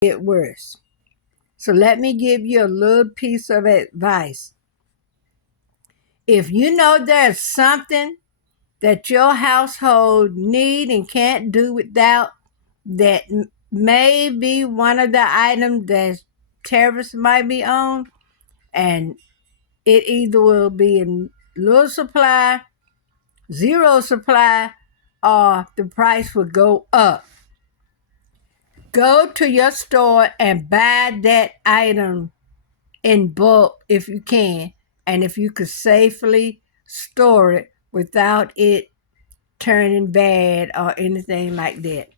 get worse. So let me give you a little piece of advice. If you know there's something that your household need and can't do without, that may be one of the items that terrorists might be on, and it either will be in little supply, zero supply, or the price will go up. Go to your store and buy that item in bulk if you can, and if you could safely store it without it turning bad or anything like that.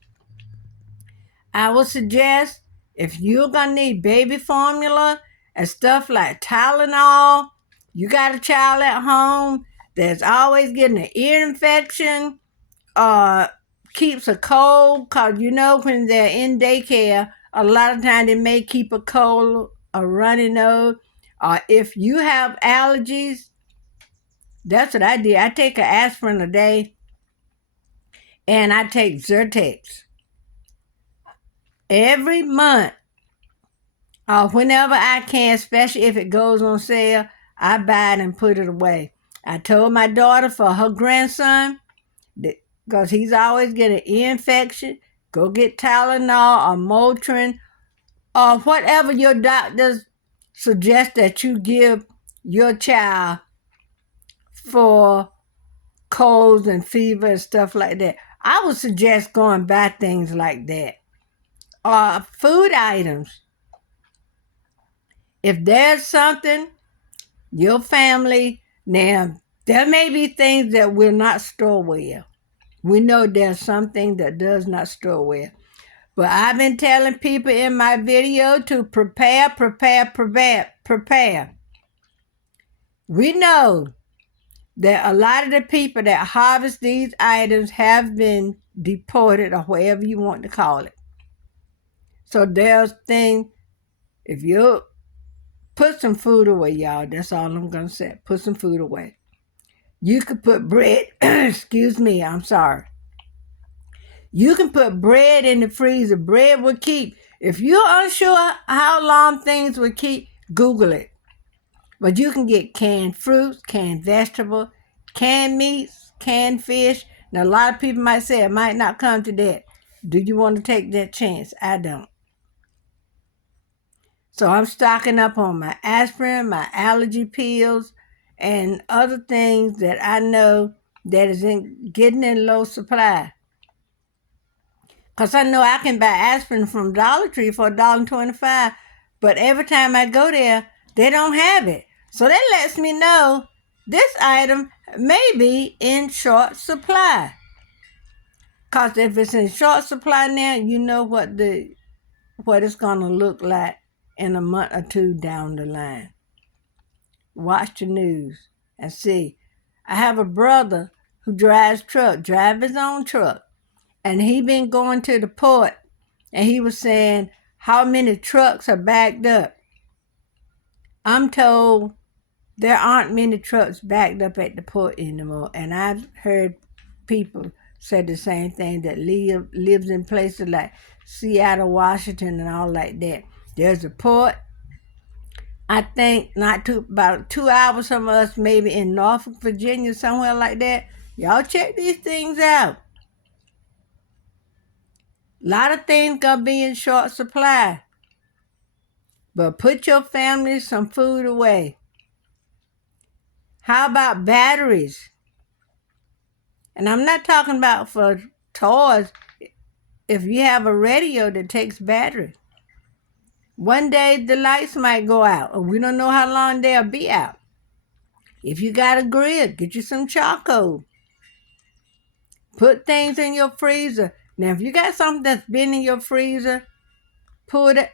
I would suggest, if you're gonna need baby formula and stuff like Tylenol, you got a child at home that's always getting an ear infection or keeps a cold, because when they're in daycare, a lot of times they may keep a cold, a runny nose, or if you have allergies. That's what I did. I take an aspirin a day, and I take Zyrtex every month, or whenever I can, especially if it goes on sale. I buy it and put it away. I told my daughter for her grandson, because he's always getting an ear infection, go get Tylenol or Motrin or whatever your doctors suggest that you give your child for colds and fever and stuff like that. I would suggest going buy things like that. Food items. If there's something, your family, now, there may be things that will not store well. We know there's something that does not store well. But I've been telling people in my video to prepare. We know that a lot of the people that harvest these items have been deported, or whatever you want to call it. So there's things, if you put some food away, y'all, that's all I'm going to say. Put some food away. You could put bread, excuse me, I'm sorry. You can put bread in the freezer. Bread will keep. If you're unsure how long things will keep, Google it. But you can get canned fruits, canned vegetables, canned meats, canned fish. Now, a lot of people might say it might not come to that. Do you want to take that chance? I don't. So I'm stocking up on my aspirin, my allergy pills, and other things that I know that is getting in low supply. Because I know I can buy aspirin from Dollar Tree for $1.25, but every time I go there, they don't have it. So that lets me know this item may be in short supply. Because if it's in short supply now, you know what it's going to look like in a month or two down the line. Watch the news and see. I have a brother who drive his own truck. And he been going to the port, and he was saying how many trucks are backed up. I'm told there aren't many trucks backed up at the port anymore. And I've heard people say the same thing that lives in places like Seattle, Washington, and all like that. There's a port, I think about 2 hours from us, maybe in Norfolk, Virginia, somewhere like that. Y'all check these things out. A lot of things gonna be in short supply. But put your family some food away. How about batteries? And I'm not talking about for toys. If you have a radio that takes battery, one day the lights might go out, or we don't know how long they'll be out. If you got a grill, get you some charcoal. Put things in your freezer. Now, if you got something that's been in your freezer, pull that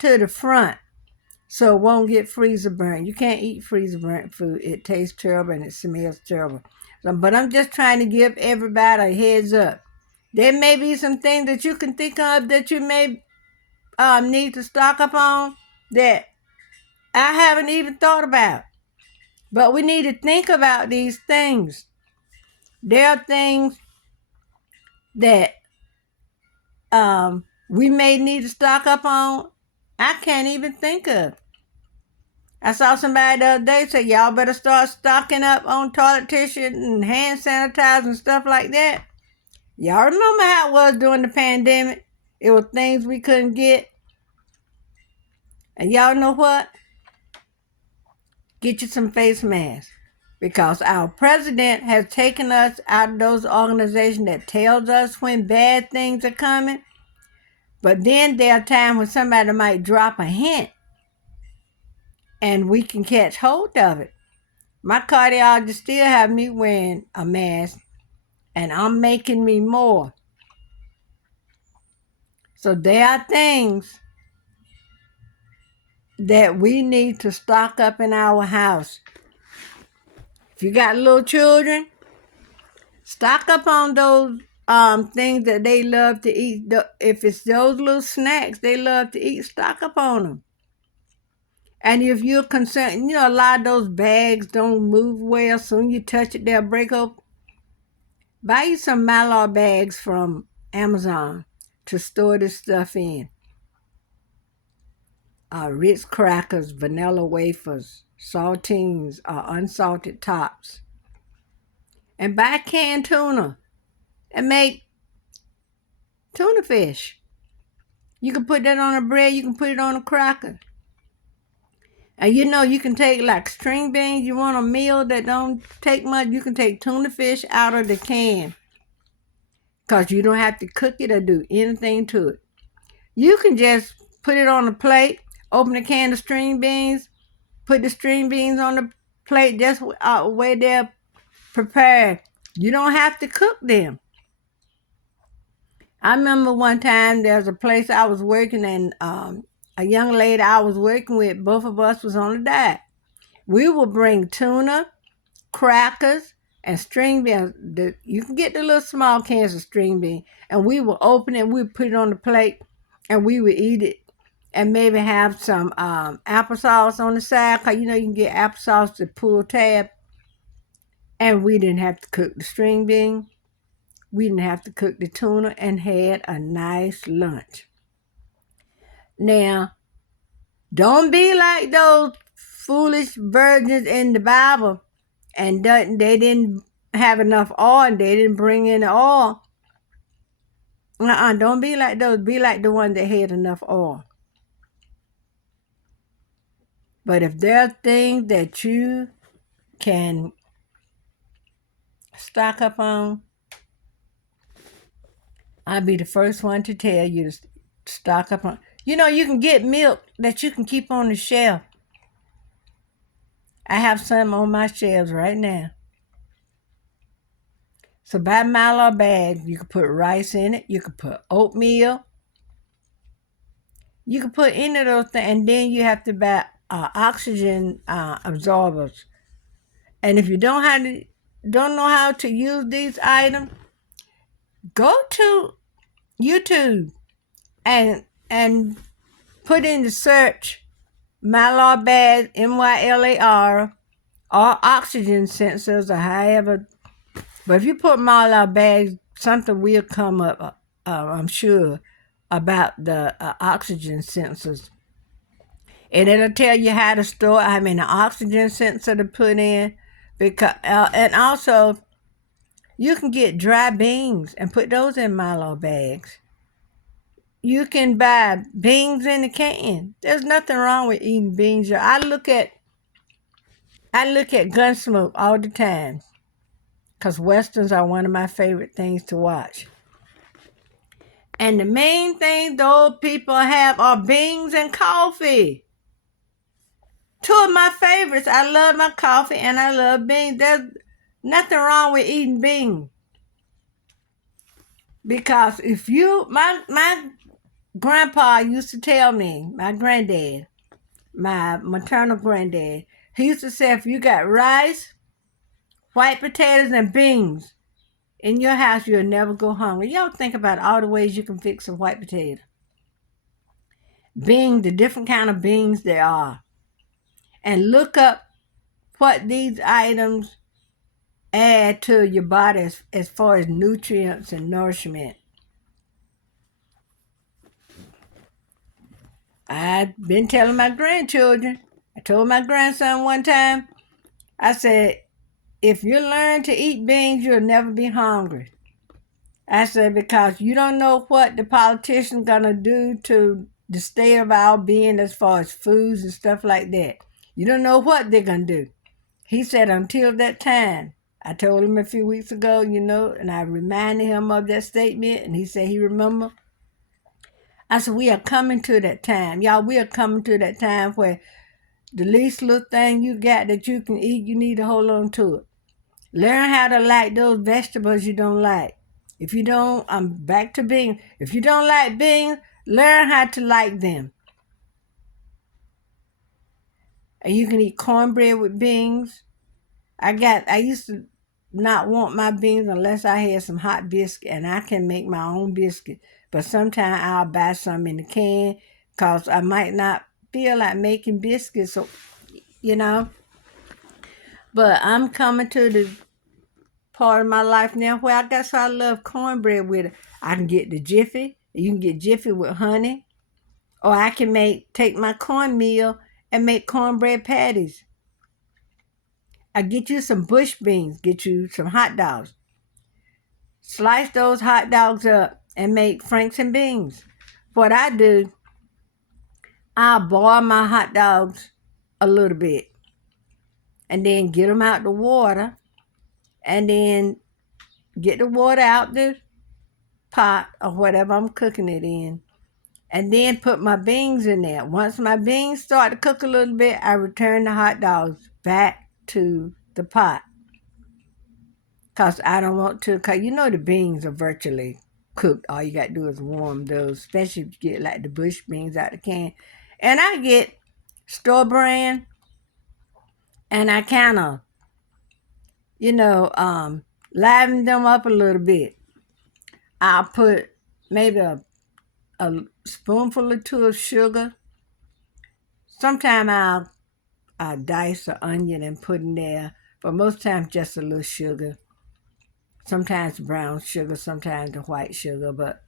to the front so it won't get freezer burnt. You can't eat freezer burnt food. It tastes terrible and it smells terrible. But I'm just trying to give everybody a heads up. There may be some things that you can think of that you may need to stock up on that I haven't even thought about. But we need to think about these things. There are things that we may need to stock up on, I can't even think of. I saw somebody the other day say, y'all better start stocking up on toilet tissue and hand sanitizer and stuff like that. Y'all remember how it was during the pandemic? It was things we couldn't get. And y'all know what? Get you some face masks. Because our president has taken us out of those organizations that tells us when bad things are coming. But then there are times when somebody might drop a hint and we can catch hold of it. My cardiologist still have me wearing a mask, and I'm making me more. So there are things that we need to stock up in our house. If you got little children, stock up on those things that they love to eat. If it's those little snacks they love to eat, stock up on them. And if you're concerned, a lot of those bags don't move well. Soon you touch it, they'll break open. Buy you some Mylar bags from Amazon to store this stuff in. Ritz crackers, vanilla wafers, saltines, or unsalted tops. And buy canned tuna and make tuna fish. You can put that on a bread, you can put it on a cracker. And you can take like string beans, you want a meal that don't take much, you can take tuna fish out of the can. Because you don't have to cook it or do anything to it. You can just put it on a plate, open a can of string beans, put the string beans on the plate just where they're prepared. You don't have to cook them. I remember one time there was a place I was working and a young lady I was working with, both of us was on a diet. We would bring tuna, crackers, and string beans. You can get the little small cans of string beans, and we would open it, we'd put it on the plate, and we would eat it. And maybe have some applesauce on the side, because you can get applesauce to pull tab. And we didn't have to cook the string bean. We didn't have to cook the tuna, and had a nice lunch. Now, don't be like those foolish virgins in the Bible, and they didn't have enough oil, and they didn't bring in the oil. Don't be like those. Be like the one that had enough oil. But if there are things that you can stock up on, I'll be the first one to tell you to stock up on. You can get milk that you can keep on the shelf. I have some on my shelves right now. So buy Mylar bags. You can put rice in it. You can put oatmeal. You can put any of those things. And then you have to buy oxygen absorbers. And if you don't know how to use these items, go to YouTube and put in the search Mylar bags, MYLAR, or oxygen sensors, or however. But if you put Mylar bags, something will come up, I'm sure, about the oxygen sensors. And it'll tell you how to store, an oxygen sensor to put in. And also, you can get dry beans and put those in Mylar bags. You can buy beans in a can. There's nothing wrong with eating beans. I look at Gunsmoke all the time, because Westerns are one of my favorite things to watch. And the main thing those people have are beans and coffee. Two of my favorites. I love my coffee and I love beans. There's nothing wrong with eating beans. Because if my grandpa used to tell me, my granddad, my maternal granddad, he used to say, if you got rice, white potatoes, and beans in your house, you'll never go hungry. Y'all think about all the ways you can fix a white potato. Beans, the different kind of beans there are. And look up what these items add to your body as far as nutrients and nourishment. I've been telling my grandchildren. I told my grandson one time, I said, if you learn to eat beans, you'll never be hungry. I said, because you don't know what the politician's gonna do to the state of our being as far as foods and stuff like that. You don't know what they're gonna do. He said, until that time. I told him a few weeks ago, and I reminded him of that statement, and he said he remembered. I said, we are coming to that time. Y'all, we are coming to that time where the least little thing you got that you can eat, you need to hold on to it. Learn how to like those vegetables you don't like. If you don't, I'm back to beans. If you don't like beans, learn how to like them. And you can eat cornbread with beans. I used to not want my beans unless I had some hot biscuit, and I can make my own biscuit. But sometimes I'll buy some in the can because I might not feel like making biscuits, so, you know. But I'm coming to the part of my life now where I guess I love cornbread with it. I can get the Jiffy. You can get Jiffy with honey. Or I can take my cornmeal and make cornbread patties. I get you some bush beans, get you some hot dogs. Slice those hot dogs up and make franks and beans. What I do, I'll boil my hot dogs a little bit and then get them out the water and then get the water out the pot or whatever I'm cooking it in, and then put my beans in there. Once my beans start to cook a little bit, I return the hot dogs back to the pot because I don't want to, because the beans are virtually cooked. All you got to do is warm those, especially if you get like the bush beans out the can. And I get store brand, and I kind of, liven them up a little bit. I'll put maybe a spoonful or two of sugar. Sometimes I'll dice an onion and put in there, but most times just a little sugar. Sometimes brown sugar, sometimes the white sugar, but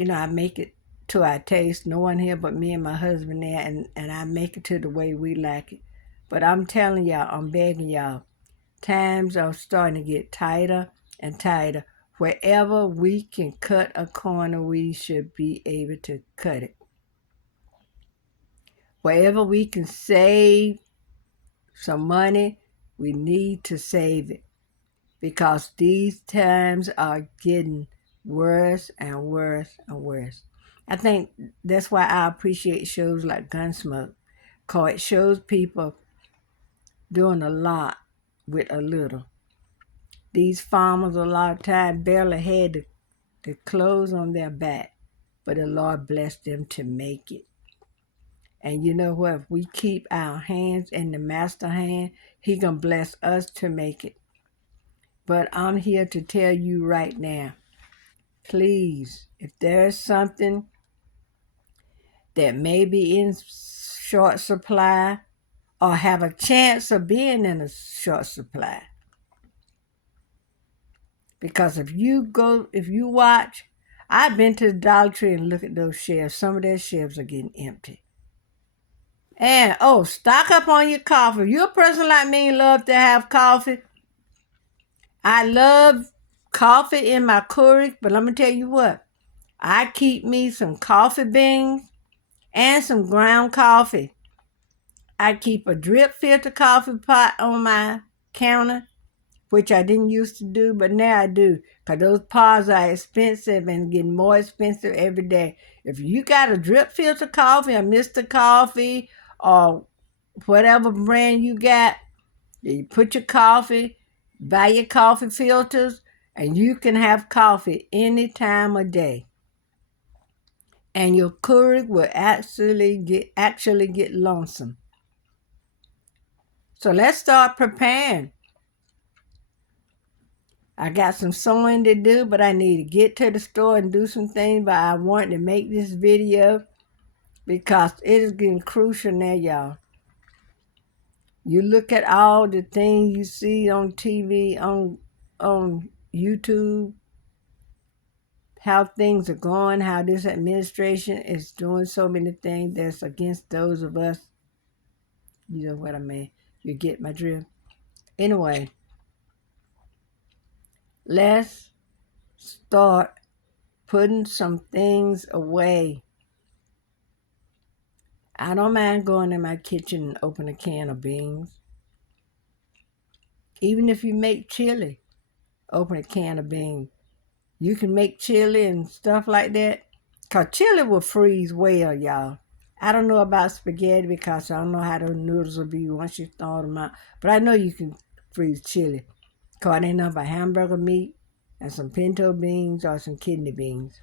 I make it to our taste. No one here but me and my husband there, and I make it to the way we like it. But I'm telling y'all, I'm begging y'all, times are starting to get tighter and tighter. Wherever we can cut a corner, we should be able to cut it. Wherever we can save some money, we need to save it, because these times are getting worse and worse and worse. I think that's why I appreciate shows like Gunsmoke, because it shows people doing a lot with a little. These farmers a lot of times barely had the clothes on their back, but the Lord blessed them to make it. And you know what? If we keep our hands in the master hand, he gonna bless us to make it. But I'm here to tell you right now, please, if there's something that may be in short supply or have a chance of being in a short supply, because if you watch, I've been to the Dollar Tree and look at those shelves. Some of their shelves are getting empty. And stock up on your coffee. If you're a person like me and love to have coffee, I love coffee in my Keurig, but let me tell you what. I keep me some coffee beans and some ground coffee. I keep a drip filter coffee pot on my counter, which I didn't used to do, but now I do, because those pods are expensive and getting more expensive every day. If you got a drip filter coffee or Mr. Coffee or whatever brand you got, you put your coffee, buy your coffee filters, and you can have coffee any time of day. And your Keurig will actually get lonesome. So let's start preparing. I got some sewing to do, but I need to get to the store and do some things. But I want to make this video because it is getting crucial now, y'all. You look at all the things you see on TV, on YouTube, how things are going, how this administration is doing so many things that's against those of us. You know what I mean? You get my drift. Anyway, let's start putting some things away. I don't mind going in my kitchen and open a can of beans. Even if you make chili, open a can of beans. You can make chili and stuff like that. Because chili will freeze well, y'all. I don't know about spaghetti because I don't know how those noodles will be once you thaw them out. But I know you can freeze chili. Because they know about hamburger meat and some pinto beans or some kidney beans.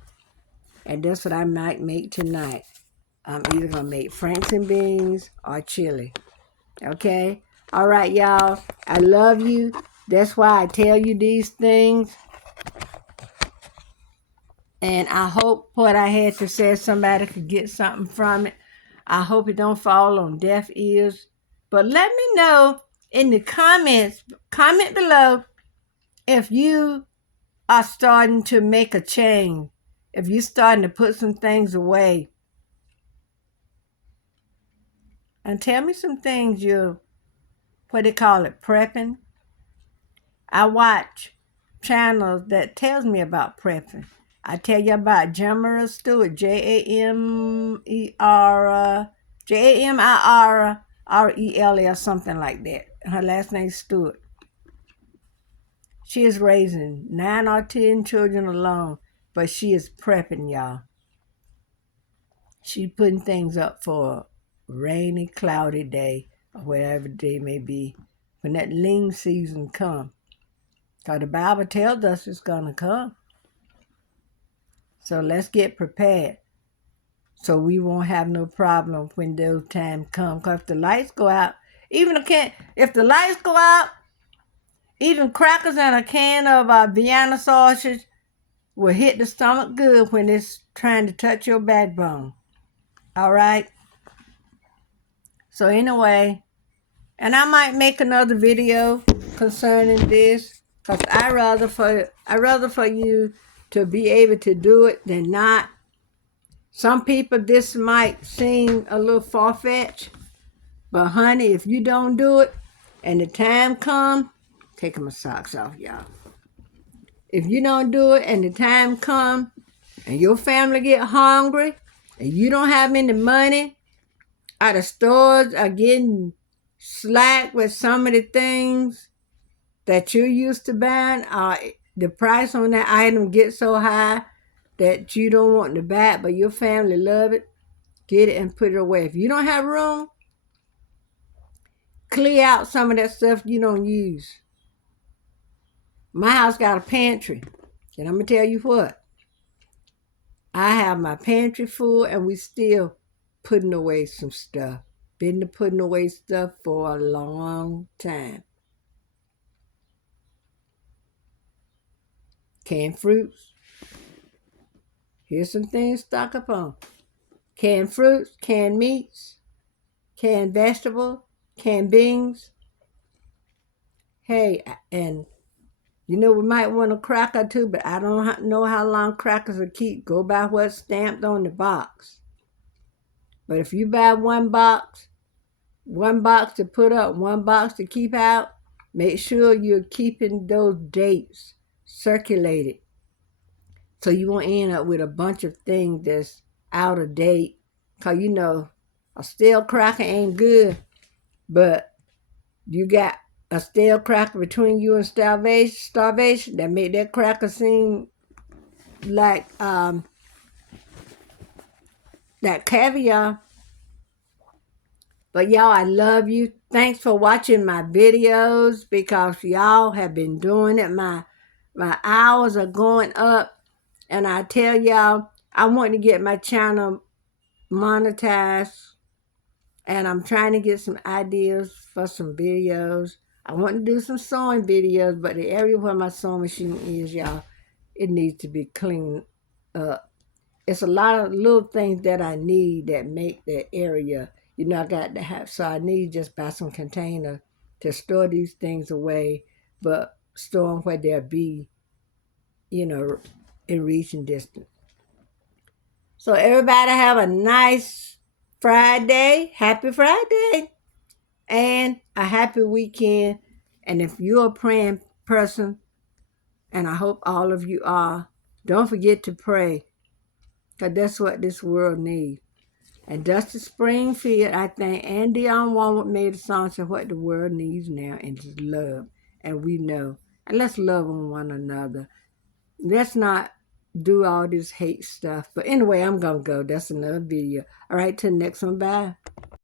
And that's what I might make tonight. I'm either going to make Franks and beans or chili. Okay? All right, y'all. I love you. That's why I tell you these things. And I hope what I had to say, somebody could get something from it. I hope it don't fall on deaf ears. But let me know in the comments, comment below if you are starting to make a change, if you're starting to put some things away. And tell me some things you're, what they call it, prepping. I watch channels that tells me about prepping. I tell you about Jamera Stewart, Jamirrel or something like that. Her last name's Stewart. She is raising 9 or 10 children alone, but she is prepping, y'all. She's putting things up for a rainy, cloudy day, or whatever day may be, when that lean season comes. Because the Bible tells us it's going to come. So let's get prepared so we won't have no problem when those times come. Because if the lights go out, if the lights go out, even crackers and a can of Vienna sausage will hit the stomach good when it's trying to touch your backbone. All right? So anyway, and I might make another video concerning this, because I rather for you to be able to do it than not. Some people, this might seem a little far-fetched, but honey, if you don't do it and the time comes, taking my socks off, y'all. If you don't do it and the time comes and your family get hungry and you don't have any money, or the stores are getting slack with some of the things that you're used to buying, the price on that item gets so high that you don't want to buy it, but your family love it, get it and put it away. If you don't have room, clear out some of that stuff you don't use. My house got a pantry, and I'm going to tell you what. I have my pantry full, and we still putting away some stuff. Been putting away stuff for a long time. Canned fruits. Here's some things to stock up on. Canned fruits, canned meats, canned vegetables, canned beans. Hey, and you know, we might want a cracker too, but I don't know how long crackers will keep. Go by what's stamped on the box. But if you buy one box to put up, one box to keep out, make sure you're keeping those dates circulated. So you won't end up with a bunch of things that's out of date. Because, you know, a stale cracker ain't good, but you got a stale cracker between you and starvation that make that cracker seem like that caviar. But y'all, I love you. Thanks for watching my videos, because y'all have been doing it. My hours are going up. And I tell y'all, I want to get my channel monetized. And I'm trying to get some ideas for some videos. I want to do some sewing videos, but the area where my sewing machine is, y'all, it needs to be cleaned up. It's a lot of little things that I need that make that area, you know, I got to have, so I need to just buy some container to store these things away, but store them where they'll be, you know, in reaching distance. So everybody have a nice Friday, happy Friday, and a happy weekend. And if you're a praying person, and I hope all of you are, don't forget to pray, because that's what this world needs. And Dusty Springfield, I think, and Dionne Warwick made a song to what the world needs now, and just love. And we know. And let's love on one another. Let's not do all this hate stuff. But anyway, I'm going to go. That's another video. All right, till next one. Bye.